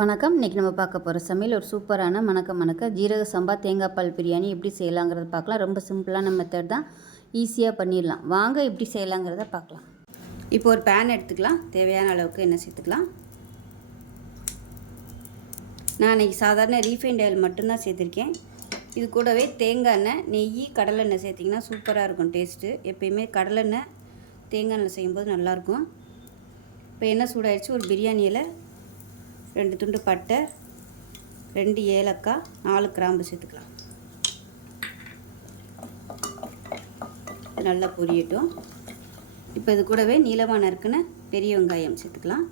வணக்கம். இன்றைக்கி நம்ம பார்க்க போகிற சமையல் ஒரு சூப்பரான மணக்க ஜீரக சம்பா தேங்காய் பால் பிரியாணி எப்படி செய்யலாங்கிறத பார்க்கலாம். ரொம்ப சிம்பிளான மெத்தட் தான், ஈஸியாக பண்ணிடலாம். வாங்க எப்படி செய்யலாங்கிறத பார்க்கலாம். இப்போ ஒரு பேன் எடுத்துக்கலாம். தேவையான அளவுக்கு எண்ணெய் சேர்த்துக்கலாம். நான் இன்றைக்கி சாதாரண ரீஃபைண்ட் ஆயில் மட்டும்தான் சேர்த்துருக்கேன். இது கூடவே தேங்காய் எண்ணெய், நெய், கடலெண்ணெய் சேர்த்திங்கன்னா சூப்பராக இருக்கும் டேஸ்ட்டு. எப்பயுமே கடலெண்ணெய் தேங்காய் எண்ணெய் செய்யும்போது நல்லாயிருக்கும். இப்போ எண்ணெய் சூடாகிடுச்சு. ஒரு பிரியாணியில் 2 துண்டு பட்டை, 2 ஏலக்காய், 4 கிராம்பு சேர்த்துக்கலாம். நல்லா பொரியட்டும். இப்போ இது கூடவே நீளமாக நறுக்குன பெரிய வெங்காயம் சேர்த்துக்கலாம்.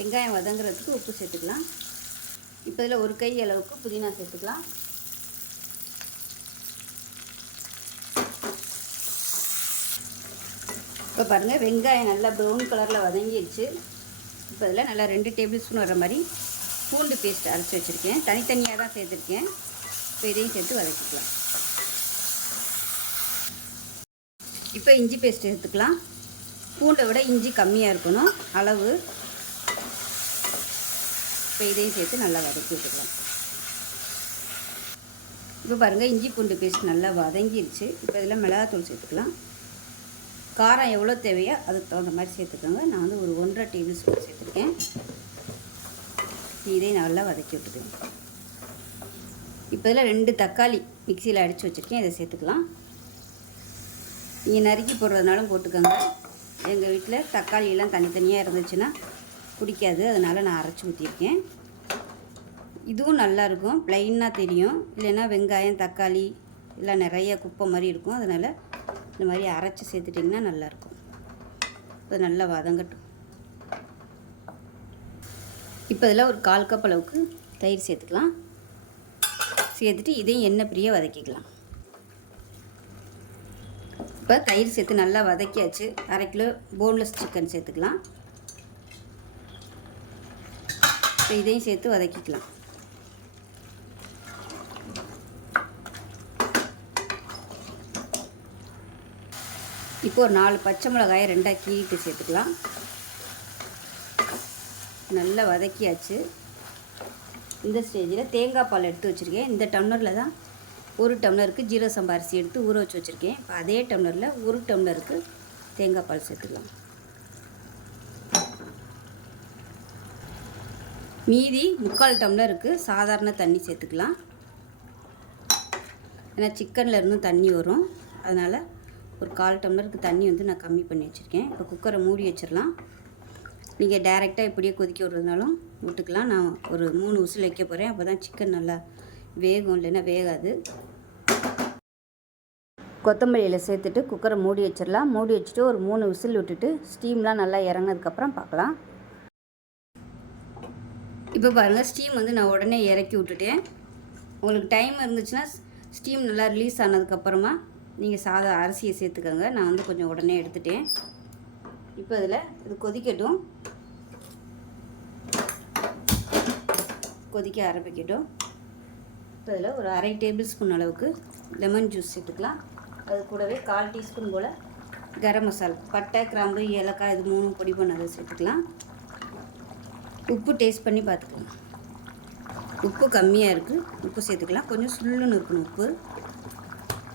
வெங்காயம் வதங்குறதுக்கு உப்பு சேர்த்துக்கலாம். இப்போ இதில் ஒரு கை அளவுக்கு புதினா சேர்த்துக்கலாம். இப்போ பாருங்கள், வெங்காயம் நல்லா ப்ரௌன் கலரில் வதங்கிடுச்சு. இப்போ இதில் நல்லா 2 டேபிள் ஸ்பூன் வர மாதிரி பூண்டு பேஸ்ட் அரைச்சி வச்சுருக்கேன். தனித்தனியாக தான் சேர்த்துருக்கேன். இப்போ இதையும் சேர்த்து வதக்கிக்கலாம். இப்போ இஞ்சி பேஸ்ட் எடுத்துக்கலாம். பூண்டை விட இஞ்சி கம்மியாக இருக்கணும் அளவு. இப்போ இதையும் சேர்த்து நல்லா வதக்கி விட்டுக்கலாம். இப்போ பாருங்கள், இஞ்சி பூண்டு பேஸ்ட் நல்லா வதங்கிடுச்சு. இப்போ இதில் மிளகாத்தூள் சேர்த்துக்கலாம். காரம் எவ்வளோ தேவையோ அதுக்கு தகுந்த மாதிரி சேர்த்துக்கோங்க. நான் வந்து ஒரு 1.5 டேபிள் ஸ்பூன் சேர்த்துருக்கேன். இதையும் நல்லா வதக்கி விட்டுக்கேன். இப்போ இதில் 2 தக்காளி மிக்சியில் அடித்து வச்சுருக்கேன். இதை சேர்த்துக்கலாம். நீங்கள் நறுக்கி போடுறதுனாலும் போட்டுக்கோங்க. எங்கள் வீட்டில் தக்காளியெல்லாம் தனித்தனியாக இருந்துச்சுன்னா பிடிக்காது, அதனால் நான் அரைச்சி ஊற்றிருக்கேன். இதுவும் நல்லாயிருக்கும், ப்ளைனாக தெரியும். இல்லைன்னா வெங்காயம் தக்காளி எல்லாம் நிறைய குப்பை மாதிரி இருக்கும். அதனால் இந்த மாதிரி அரைச்சி சேர்த்துட்டிங்கன்னா நல்லாயிருக்கும். இப்போ நல்லா வதங்கட்டும். இப்போ இதில் ஒரு 1/4 கப் அளவுக்கு தயிர் சேர்த்துக்கலாம். சேர்த்துட்டு இதையும் எண்ணெய் பிரிய வதக்கிக்கலாம். இப்போ தயிர் சேர்த்து நல்லா வதக்கியாச்சு. 1/2 கிலோ போன்லெஸ் சிக்கன் சேர்த்துக்கலாம். இப்போ இதையும் சேர்த்து வதக்கிக்கலாம். இப்போ ஒரு 4 பச்சை மிளகாயை 2ஆக கீறிட்டு சேர்த்துக்கலாம். நல்லா வதக்கியாச்சு. இந்த ஸ்டேஜில் தேங்காய் பால் எடுத்து வச்சுருக்கேன். இந்த டம்ளரில் தான் 1 டம்ளருக்கு ஜீரக சம்பா அரிசி எடுத்து ஊற வச்சு வச்சுருக்கேன். இப்போ அதே டம்ளரில் 1 டம்ளருக்கு தேங்காய் பால் சேர்த்துக்கலாம். மீதி 3/4 டம்ளருக்கு சாதாரண தண்ணி சேர்த்துக்கலாம். ஏன்னா சிக்கனில் இருந்தும் தண்ணி வரும், அதனால் ஒரு 1/4 டம்ளருக்கு தண்ணி வந்து நான் கம்மி பண்ணி வச்சுருக்கேன். இப்போ குக்கரை மூடி வச்சிடலாம். நீங்கள் டைரெக்டாக இப்படியே கொதிக்க விட்றதுனாலும் விட்டுக்கலாம். நான் ஒரு 3 விசில் வைக்க போகிறேன். அப்போ தான் சிக்கன் நல்லா வேகும், இல்லைன்னா வேகாது. கொத்தமல்லியில் சேர்த்துட்டு குக்கரை மூடி வச்சிடலாம். மூடி வச்சுட்டு ஒரு 3 விசில் விட்டுட்டு ஸ்டீம்லாம் நல்லா இறங்கினதுக்கப்புறம் பார்க்கலாம். இப்போ பாருங்கள், ஸ்டீம் வந்து நான் உடனே இறக்கி விட்டுட்டேன். உங்களுக்கு டைம் இருந்துச்சுன்னா ஸ்டீம் நல்லா ரிலீஸ் ஆனதுக்கப்புறமா நீங்கள் அரிசியை சேர்த்துக்கோங்க. நான் வந்து கொஞ்சம் உடனே எடுத்துட்டேன். இப்போ இதில் இது கொதிக்கட்டும், கொதிக்க ஆரம்பிக்கட்டும். இப்போ இதில் ஒரு 1/2 டேபிள் ஸ்பூன் அளவுக்கு லெமன் ஜூஸ் சேர்த்துக்கலாம். அது கூடவே 1/4 டீஸ்பூன் போல் கரம் மசாலா, பட்டை, கிராம்பு, ஏலக்காய் இது 3 பொடி பண்ணதை சேர்த்துக்கலாம். உப்பு டேஸ்ட் பண்ணி பார்த்துக்கலாம். உப்பு கம்மியாக இருக்குது, உப்பு சேர்த்துக்கலாம். கொஞ்சம் சுள்ளுன்னு இருக்கணும் உப்பு,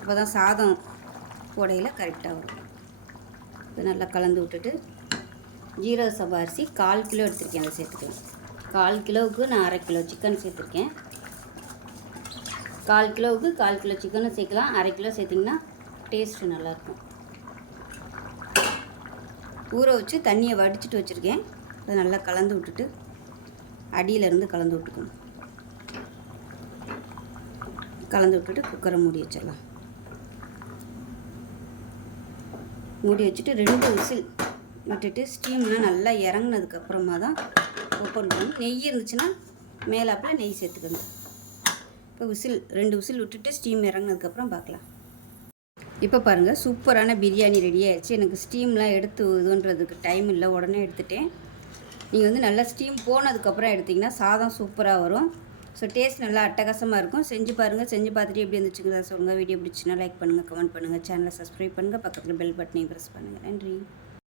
அப்போ தான் சாதம் போடையில் கரெக்டாக வரும். இப்போ நல்லா கலந்து விட்டுட்டு ஜீரக சம்பா அரிசி 1/4 கிலோ எடுத்துருக்கேன், அதை சேர்த்துக்கலாம். 1/4 கிலோவுக்கு நான் 1/2 கிலோ சிக்கன் சேர்த்துருக்கேன். 1/4 கிலோவுக்கு 1/4 கிலோ சிக்கனும் சேர்க்கலாம். 1/2 கிலோ சேர்த்திங்கன்னா டேஸ்ட்டு நல்லாயிருக்கும். ஊற வச்சு தண்ணியை வடிச்சிட்டு வச்சுருக்கேன். அதை நல்லா கலந்து விட்டுட்டு அடியிலேருந்து கலந்து விட்டுக்கணும். கலந்து விட்டுட்டு குக்கரை மூடி வச்சிடலாம். மூடி வச்சுட்டு 2 விசில் விட்டுட்டு ஸ்டீம்லாம் நல்லா இறங்கினதுக்கப்புறமா தான் ஓப்பன் பண்ணணும். நெய் இருந்துச்சுன்னா மேலாப்பில் நெய் சேர்த்துக்கணும். இப்போ 2 விசில் விட்டுட்டு ஸ்டீம் இறங்கினதுக்கப்புறம் பார்க்கலாம். இப்போ பாருங்கள், சூப்பரான பிரியாணி ரெடி ஆகிடுச்சு. எனக்கு ஸ்டீம்லாம் எடுத்து இதுன்றதுக்கு டைம் இல்லை, உடனே எடுத்துட்டேன். நீங்கள் வந்து நல்லா ஸ்டீம் போனதுக்கப்புறம் எடுத்திங்கன்னா சாதம் சூப்பராக வரும். ஸோ டேஸ்ட் நல்லா அட்டகாசமாக இருக்கும். செஞ்சு பாருங்கள். செஞ்சு பார்த்துட்டு எப்படி இருந்துச்சுங்கிறத சொல்லுங்கள். வீடியோ பிடிச்சின்னா லைக் பண்ணுங்கள், கமெண்ட் பண்ணுங்கள், சேனலை சப்ஸ்கிரைப் பண்ணுங்கள், பக்கத்தில் பெல் பட்டனையும் ப்ரெஸ் பண்ணுங்கள். நன்றி.